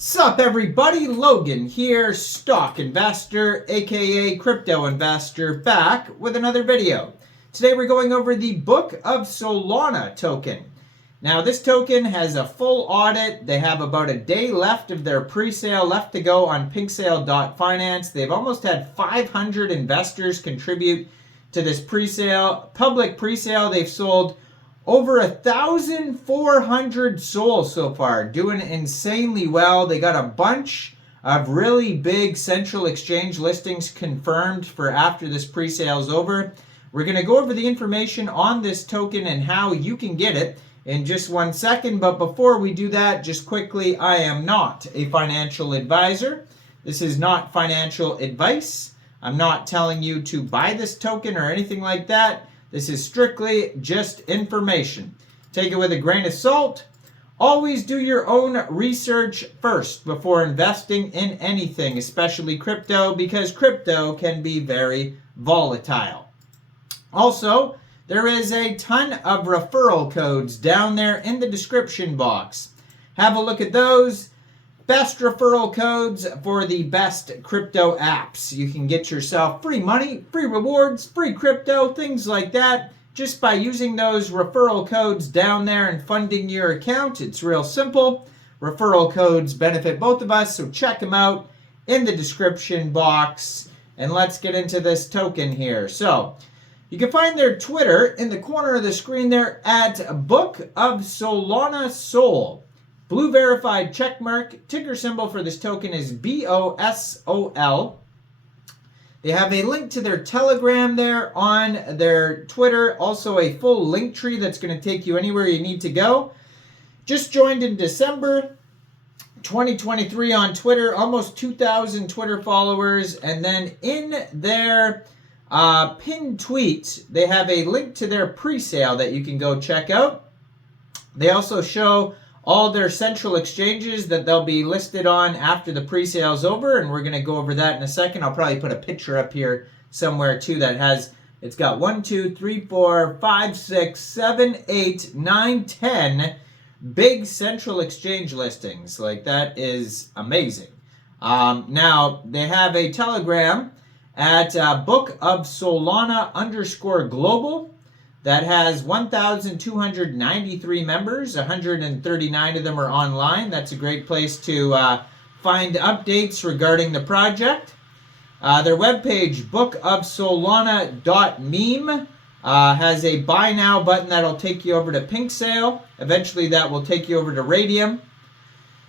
Sup everybody, Logan here, stock investor, aka crypto investor, back with another video. Today we're going over the Book of Solana token. Now this token has a full audit. They have about a day left of their pre-sale left to go on pinksale.finance. They've almost had 500 investors contribute to this pre-sale. Public pre-sale, they've sold over 1,400 souls so far, doing insanely well. They got a bunch of really big central exchange listings confirmed for after this pre-sale is over. We're going to go over the information on this token and how you can get it in just 1 second. But before we do that, just quickly, I am not a financial advisor. This is not financial advice. I'm not telling you to buy this token or anything like that. This is strictly just information. Take it with a grain of salt. Always do your own research first before investing in anything, especially crypto, because crypto can be very volatile. Also, there is a ton of referral codes down there in the description box. Have a look at those. Best referral codes for the best crypto apps. You can get yourself free money, free rewards, free crypto, things like that, just by using those referral codes down there and funding your account. It's real simple. Referral codes benefit both of us, so check them out in the description box. And let's get into this token here. So you can find their Twitter in the corner of the screen there at Book of Solana Sol. Blue verified checkmark. Ticker symbol for this token is BOSOL. They have a link to their Telegram there on their Twitter. Also a full link tree that's going to take you anywhere you need to go. Just joined in December 2023 on Twitter. Almost 2,000 Twitter followers. And then in their pinned tweet, they have a link to their pre-sale that you can go check out. They also show all their central exchanges that they'll be listed on after the pre-sale is over, and we're going to go over that in a second. I'll probably put a picture up here somewhere too that has, it's got 1, 2, 3, 4, 5, 6, 7, 8, 9, 10 big central exchange listings. Like, that is amazing. Now, they have a Telegram at Book of Solana _global. That has 1,293 members. 139 of them are online. That's a great place to find updates regarding the project. Their webpage, bookofsolana.meme, has a buy now button that'll take you over to Pinksale. Eventually that will take you over to Raydium.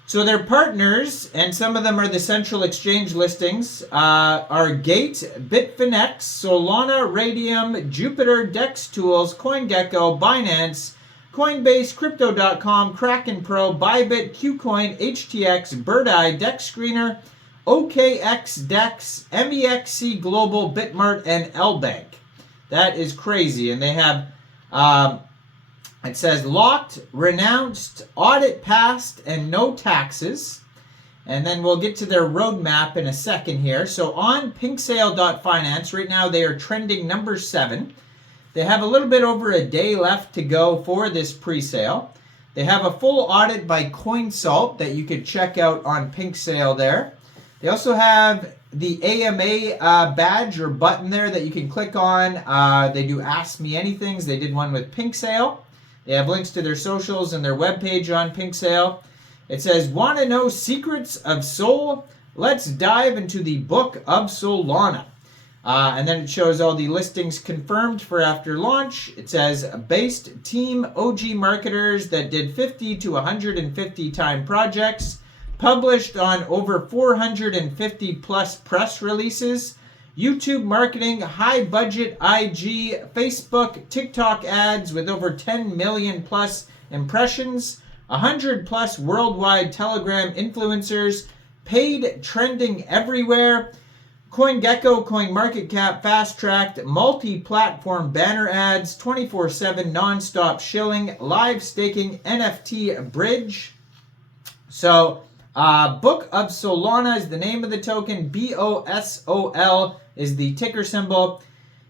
So their partners, and some of them are the central exchange listings, are Gate, Bitfinex, Solana, Raydium, Jupiter, Dex Tools, CoinGecko, Binance, Coinbase, Crypto.com, Kraken Pro, Bybit, Kucoin, HTX, Birdeye, Dex Screener, OKX, Dex, Mexc Global, Bitmart, and LBANK. That is crazy. And they have it says locked, renounced, audit passed, and no taxes. And then we'll get to their roadmap in a second here. So on pinksale.finance, right now they are trending number 7. They have a little bit over a day left to go for this pre-sale. They have a full audit by CoinSalt that you could check out on Pinksale there. They also have the AMA badge or button there that you can click on. They do Ask Me Anythings. They did one with Pinksale. They have links to their socials and their webpage on Pinksale. It says, want to know secrets of Sol? Let's dive into the Book of Solana. And then it shows all the listings confirmed for after launch. It says, based team OG marketers that did 50 to 150 time projects, published on over 450 plus press releases, YouTube marketing, high budget IG, Facebook, TikTok ads with over 10 million plus impressions, 100 plus worldwide Telegram influencers, paid trending everywhere, CoinGecko, CoinMarketCap, fast-tracked, multi-platform banner ads, 24/7 non-stop shilling, live staking, NFT bridge. So, Book of Solana is the name of the token. BOSOL is the ticker symbol.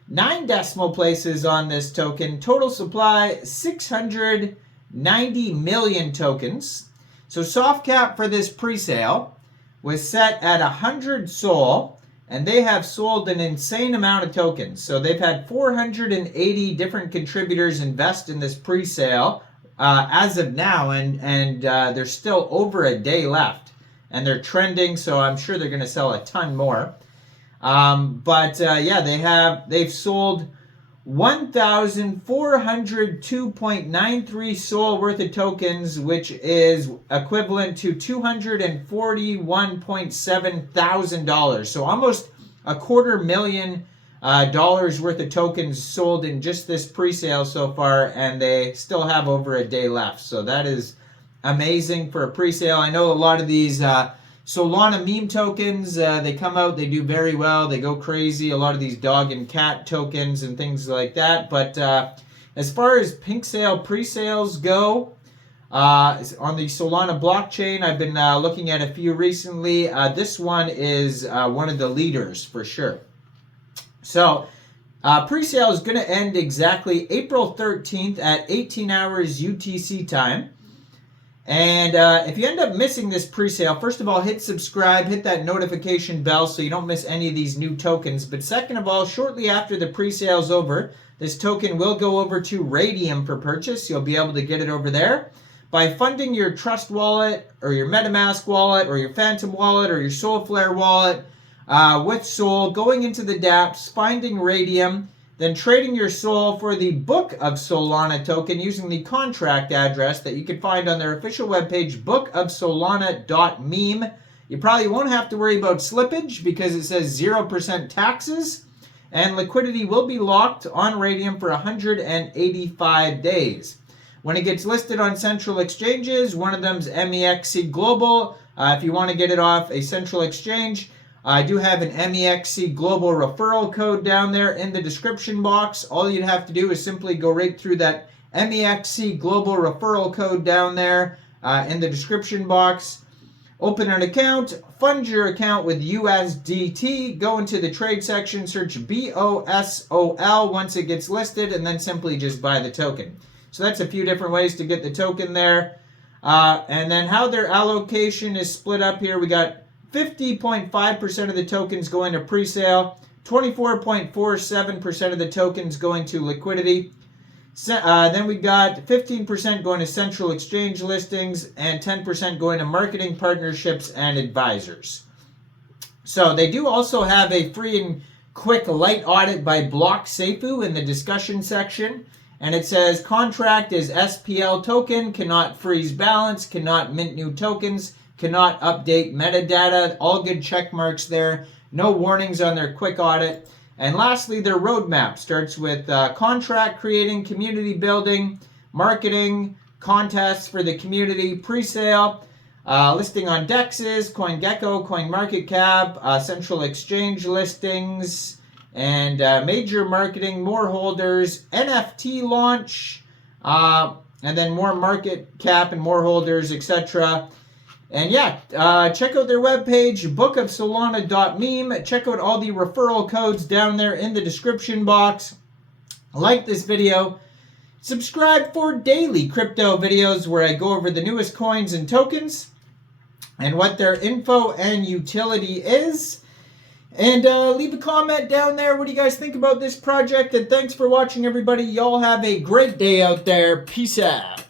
9 decimal places on this token. Total supply, 690 million tokens. So soft cap for this pre-sale was set at 100 SOL, and they have sold an insane amount of tokens. So they've had 480 different contributors invest in this pre-sale as of now, and there's still over a day left, and they're trending, so I'm sure they're going to sell a ton more. Yeah, they've sold 1,402.93 SOL worth of tokens, which is equivalent to $241.7 thousand. So almost $250,000 worth of tokens sold in just this pre-sale so far, and they still have over a day left. So that is amazing for a pre-sale. I know a lot of these Solana meme tokens, they come out, they do very well, they go crazy, a lot of these dog and cat tokens and things like that. But as far as pink sale pre-sales go, on the Solana blockchain, I've been looking at a few recently. This one is one of the leaders for sure. So pre-sale is going to end exactly April 13th at 18 hours UTC time. And if you end up missing this pre-sale, first of all, hit subscribe, hit that notification bell so you don't miss any of these new tokens. But second of all, shortly after the pre-sale is over, this token will go over to Raydium for purchase. You'll be able to get it over there by funding your Trust wallet or your MetaMask wallet or your Phantom wallet or your Solflare wallet with Sol, going into the dApps, finding Raydium, then trading your SOL for the Book of Solana token using the contract address that you can find on their official webpage, bookofsolana.meme. You probably won't have to worry about slippage because it says 0% taxes, and liquidity will be locked on Raydium for 185 days. When it gets listed on central exchanges, one of them's Mexc Global. If you want to get it off a central exchange, I do have an Mexc Global referral code down there in the description box. All you'd have to do is simply go right through that Mexc Global referral code down there in the description box. Open an account, fund your account with USDT, go into the trade section, search BOSOL once it gets listed, and then simply just buy the token. So that's a few different ways to get the token there. And then how their allocation is split up here, we got 50.5% of the tokens going to pre-sale, 24.47% of the tokens going to liquidity. Then we got 15% going to central exchange listings and 10% going to marketing partnerships and advisors. So they do also have a free and quick light audit by BlockSeifu in the discussion section. And it says contract is SPL token, cannot freeze balance, cannot mint new tokens, cannot update metadata. All good check marks there. No warnings on their quick audit. And lastly, their roadmap starts with contract creating, community building, marketing, contests for the community, pre-sale, listing on DEXs, CoinGecko, CoinMarketCap, central exchange listings, and major marketing, more holders, NFT launch, and then more market cap and more holders, etc. And yeah, check out their webpage, bookofsolana.meme. Check out all the referral codes down there in the description box. Like this video. Subscribe for daily crypto videos where I go over the newest coins and tokens and what their info and utility is. And leave a comment down there. What do you guys think about this project? And thanks for watching, everybody. Y'all have a great day out there. Peace out.